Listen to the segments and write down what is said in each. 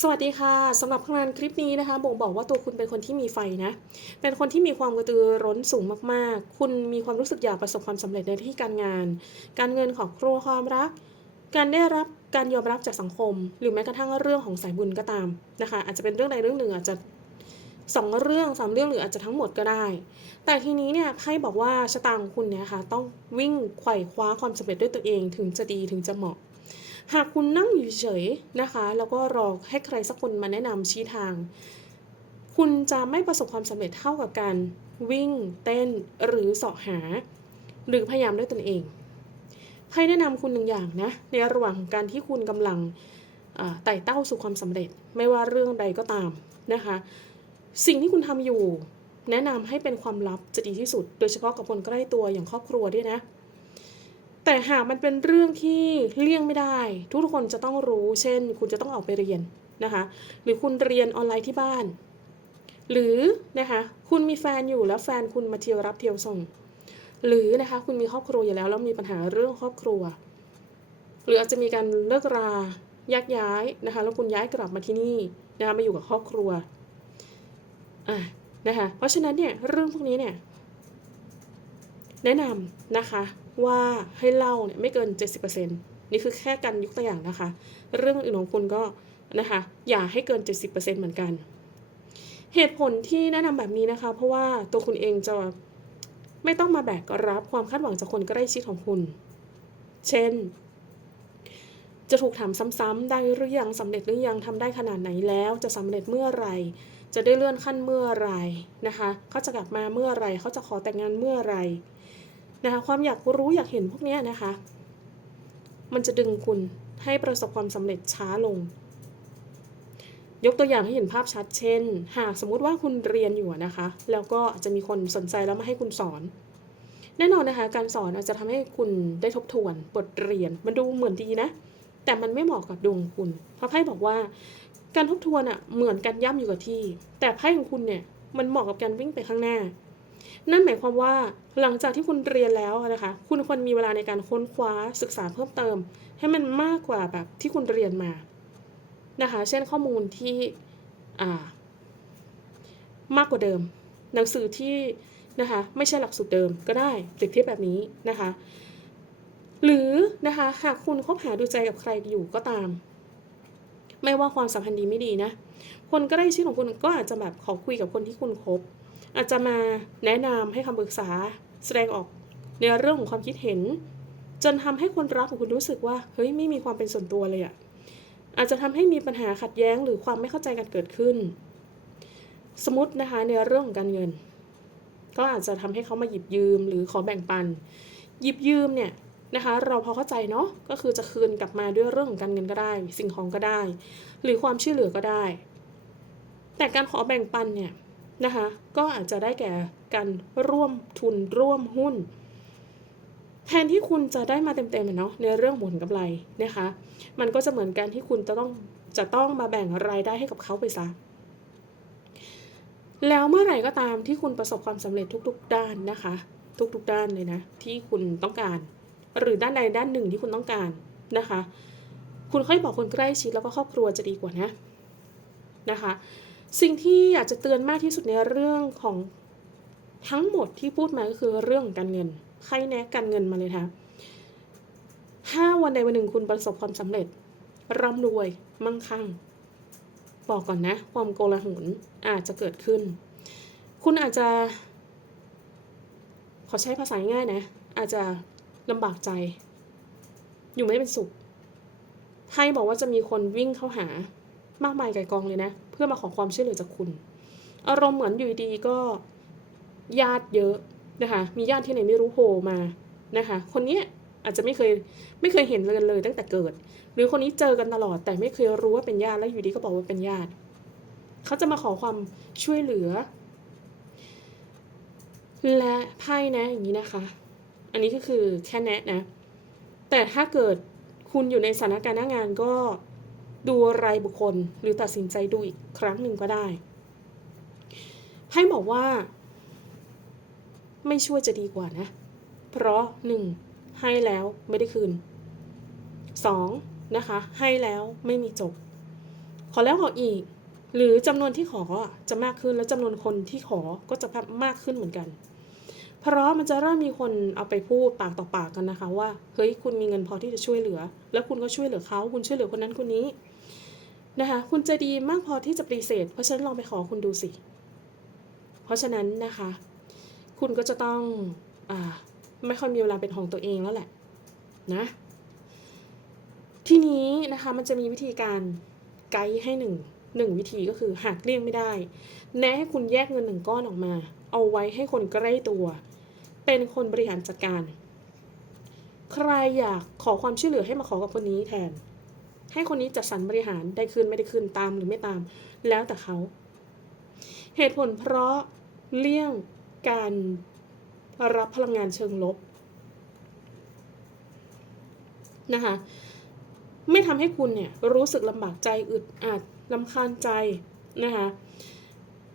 สวัสดีค่ะสำหรับงานคลิปนี้นะคะบ่งบอกว่าตัวคุณเป็นคนที่มีไฟนะ เป็นคนที่มีความกระตือร้นสูงมากๆ คุณมีความรู้สึกอยากประสบความสำเร็จในที่การงาน การเงินครอบครัวความรัก การได้รับการยอมรับจากสังคม หรือแม้กระทั่งเรื่องของสายบุญก็ตามนะคะอาจจะเป็นเรื่องใดเรื่องหนึ่งอาจจะสองเรื่องสามเรื่องหรืออาจจะทั้งหมดก็ได้ แต่ทีนี้เนี่ยไพ่บอกว่าชะตาของคุณเนี่ยค่ะต้องวิ่งไขว่คว้าความสำเร็จด้วยตัวเองถึงจะดีถึงจะเหมาะ หากคุณนั่งอยู่เฉยนะคะ แล้วก็รอให้ใครสักคนมาแนะนำชี้ทาง คุณจะไม่ประสบความสำเร็จเท่ากับการวิ่ง เต้นหรือเสาะหา หรือพยายามด้วยตนเองให้แนะนำคุณหนึ่งอย่างนะ ในระหว่างการที่คุณกำลังไต่เต้าสู่ความสำเร็จ ไม่ว่าเรื่องใดก็ตามนะคะ สิ่งที่คุณทำอยู่ แนะนำให้เป็นความลับจะดีที่สุด โดยเฉพาะกับคนใกล้ตัวอย่างครอบครัวด้วยนะ แต่หากมันเป็นเรื่องที่เลี่ยงไม่ได้ ทุกคนจะต้องรู้ เช่น คุณจะต้องออกไปเรียนนะคะ หรือคุณเรียนออนไลน์ที่บ้าน หรือนะคะคุณมีแฟนอยู่แล้วแฟนคุณมาเที่ยวรับเที่ยวส่ง หรือนะคะคุณมีครอบครัวอยู่แล้วแล้วมีปัญหาเรื่องครอบครัว หรืออาจจะมีการเลิกราแยกย้ายนะคะ แล้วคุณย้ายกลับมาที่นี่นะคะมาอยู่กับครอบครัวอะนะคะเพราะฉะนั้นเนี่ยเรื่องพวกนี้เนี่ยแนะนำนะคะ ว่าให้เล่าเนี่ยไม่เกิน 70%นี่คือแค่การยกตัวอย่างนะคะ เรื่องอื่นของคุณก็นะคะอย่าให้เกิน 70%เหมือนกัน เหตุผลที่แนะนำแบบนี้นะคะ เพราะว่าตัวคุณเองจะไม่ต้องมาแบกรับความคาดหวังจากคนใกล้ชิดของคุณ เช่น จะถูกถามซ้ำๆได้หรือยังสำเร็จหรือยังทำได้ขนาดไหนแล้ว จะสำเร็จเมื่อไหรจะได้เลื่อนขั้นเมื่อไหรนะคะ เขาจะกลับมาเมื่อไหรเขาจะขอแต่งงานเมื่อไหร นะคะความอยากรู้อยากเห็นพวกนี้นะคะ มันจะดึงคุณให้ประสบความสำเร็จช้าลง ยกตัวอย่างให้เห็นภาพชัด เช่น หากสมมุติว่าคุณเรียนอยู่นะคะ แล้วก็จะมีคนสนใจแล้วมาให้คุณสอน แน่นอนนะคะ การสอนอาจจะทำให้คุณได้ทบทวนบทเรียน มันดูเหมือนดีนะ แต่มันไม่เหมาะกับดวงคุณ เพราะไพ่บอกว่า การทบทวนอะเหมือนการย่ำอยู่กับที่ แต่ไพ่ของคุณเนี่ยมันเหมาะกับการวิ่งไปข้างหน้า นั่นหมายความว่าหลังจากที่คุณเรียนแล้วนะคะ คุณควรมีเวลาในการค้นคว้าศึกษาเพิ่มเติม ให้มันมากกว่าแบบที่คุณเรียนมานะคะ เช่นข้อมูลที่มากกว่าเดิม หนังสือที่นะคะไม่ใช่หลักสูตรเดิมก็ได้เปรียบเทียบแบบนี้นะคะ หรือนะคะหากคุณคบหาดูใจกับใครอยู่ก็ตาม ไม่ว่าความสัมพันธ์ดีไม่ดีนะ คนใกล้ชิดของคุณก็อาจจะแบบขอคุยกับคนที่คุณคบ อาจจะมาแนะนำให้คำปรึกษาแสดงออกในเรื่องของความคิดเห็น จนทำให้คนรักของคุณรู้สึกว่าเฮ้ยไม่มีความเป็นส่วนตัวเลยอะอาจจะทำให้มีปัญหาขัดแย้งหรือความไม่เข้าใจกันเกิดขึ้น สมมตินะคะในเรื่องของการเงิน ก็อาจจะทำให้เขามาหยิบยืมหรือขอแบ่งปัน หยิบยืมเนี่ยนะคะเราพอเข้าใจเนาะก็คือจะคืนกลับมาด้วยเรื่องของการเงินก็ได้ สิ่งของก็ได้ หรือความช่วยเหลือก็ได้ แต่การขอแบ่งปันเนี่ย นะคะก็อาจจะได้แก่การร่วมทุนร่วมหุ้น แทนที่คุณจะได้มาเต็มๆเนาะในเรื่องผลกำไรนะคะ มันก็จะเหมือนกันที่คุณจะต้องจะต้องมาแบ่งรายได้ให้กับเขาไปซะแล้วเมื่อไหร่ก็ตามที่คุณประสบความสำเร็จทุก ๆ ด้านนะคะ ทุกๆด้านเลยนะ ที่คุณต้องการ หรือด้านใดด้านหนึ่งที่คุณต้องการนะคะ คุณค่อยบอกคนใกล้ชิดแล้วก็ครอบครัวจะดีกว่านะนะคะ สิ่งที่อยากจะเตือนมากที่สุดในเรื่องของทั้งหมดที่พูดมาก็คือเรื่องของการเงิน ใครแนะการเงินมาเลยค่ะถ้าวันใดวันหนึ่งคุณประสบความสำเร็จ ร่ำรวย มั่งคั่ง บอกก่อนนะ ความโกลาหลอาจจะเกิดขึ้น คุณอาจจะ ขอใช้ภาษาง่ายนะ อาจจะลำบากใจ อยู่ไม่เป็นสุขไพ่บอกว่าจะมีคนวิ่งเข้าหา มากมายไก่กองเลยนะ เพื่อมาขอความช่วยเหลือจากคุณ อารมณ์เหมือนอยู่ดีก็ญาติเยอะนะคะ มีญาติที่ไหนไม่รู้โผล่มานะคะ คนนี้อาจจะไม่เคยไม่เคยเห็นกันเลยตั้งแต่เกิด หรือคนนี้เจอกันตลอดแต่ไม่เคยรู้ว่าเป็นญาติแล้วอยู่ดีก็บอกว่าเป็นญาติ เขาจะมาขอความช่วยเหลือ และไพ่นะอย่างนี้นะคะ อันนี้ก็คือแค่แนะนะ แต่ถ้าเกิดคุณอยู่ในสถานการณ์หน้างานก็ ดูรายบุคคล หรือตัดสินใจดูอีกครั้งหนึ่งก็ได้ไพ่บอกว่า ไม่ช่วยจะดีกว่านะ เพราะหนึ่งให้แล้วไม่ได้คืนสองนะคะ ให้แล้วไม่มีจบ ขอแล้วขออีก หรือจำนวนที่ขอจะมากขึ้นและจำนวนคนที่ขอก็จะมากขึ้นเหมือนกันเพราะมันจะเริ่มมีคนเอาไปพูดปากต่อปากกันนะคะ ว่าเฮ้ยคุณมีเงินพอที่จะช่วยเหลือ แล้วคุณก็ช่วยเหลือเขาคุณช่วยเหลือคนนั้นคนนี้ นะคะคุณใจดีมากพอที่จะปฏิเสธ เพราะฉะนั้นลองไปขอคุณดูสิ เพราะฉะนั้นนะคะ คุณก็จะต้องอไม่ค่อยมีเวลาเป็นของตัวเองแล้วแหละนะทีนี้นะคะมันจะมีวิธีการไกด์ให้หนึ่งหนึ่งวิธีก็คือหากเลี่ยงไม่ได้ แนะให้คุณแยกเงินหนึ่งก้อนออกมา เอาไว้ให้คนใกล้ตัว เป็นคนบริหารจัดการ ใครอยากขอความช่วยเหลือให้มาขอกับคนนี้แทน ให้คนนี้จัดสรรบริหารได้คืนไม่ได้คืนตามหรือไม่ตาม แล้วแต่เขา เหตุผลเพราะเลี่ยงการรับพลังงานเชิงลบนะคะไม่ทำให้คุณเนี่ยรู้สึกลำบากใจอึดอัดลำคาญใจนะคะ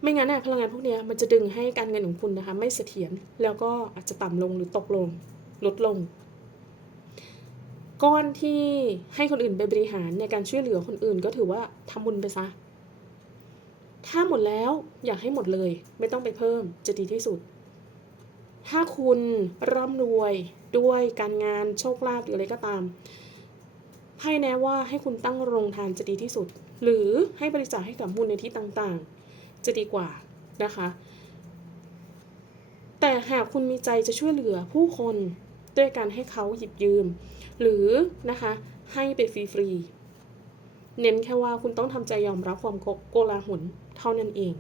ไม่งั้นเนี่ยพลังงานพวกนี้มันจะดึงให้การเงินของคุณนะคะ ไม่เสถียรแล้วก็อาจจะต่ำลงหรือตกลง ลดลง ก้อนที่ให้คนอื่นไปบริหารในการช่วยเหลือคนอื่นก็ถือว่าทำบุญไปซะ ถ้าหมดแล้วอยากให้หมดเลย ไม่ต้องไปเพิ่มจะดีที่สุด ถ้าคุณร่ำรวยด้วยการงานโชคลาภหรืออะไรก็ตามให้แนะว่าให้คุณตั้งโรงทานจะดีที่สุด หรือให้บริจาคให้กับมูลนิธิต่างๆ จะดีกว่านะคะ แต่หากคุณมีใจจะช่วยเหลือผู้คน ด้วยการให้เขาหยิบยืม หรือนะคะให้ไปฟรีๆเน้นแค่ว่าคุณต้องทำใจยอมรับความโกโกลาหลเท่านั้นเอง